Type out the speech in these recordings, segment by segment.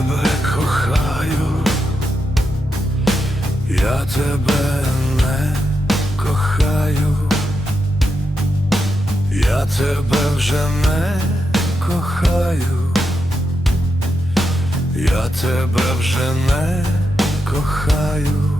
тебе кохаю, я тебе не кохаю, я тебе вже не кохаю, я тебе вже не кохаю.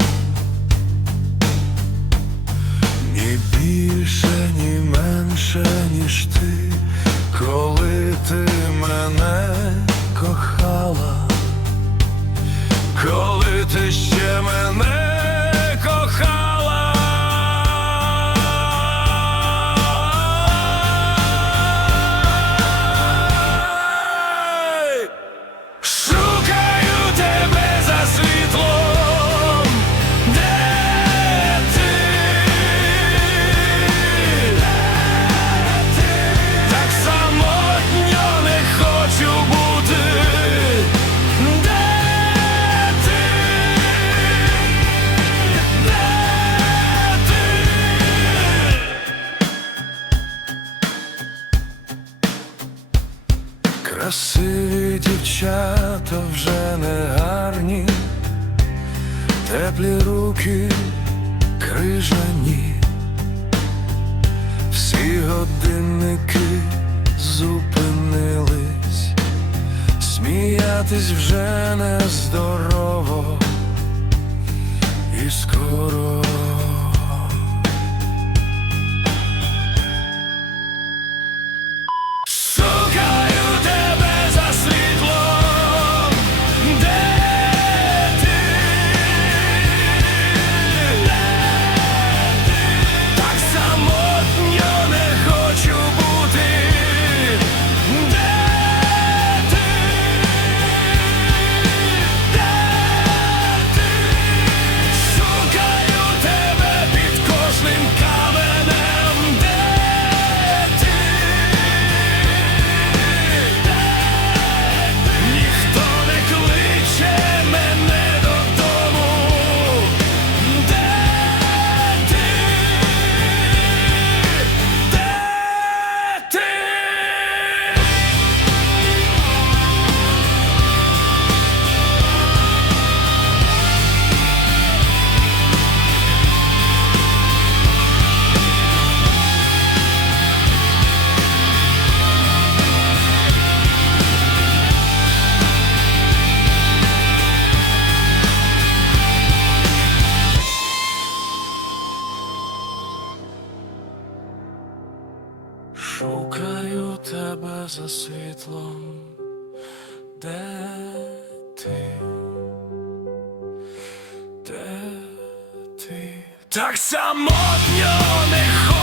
Красиві дівчата вже не гарні, теплі руки крижані, всі годинники зупинились, сміятись вже нездорово. І скоро. Шукаю тебе за світлом, де ти, де ти, так самотньо не хочу.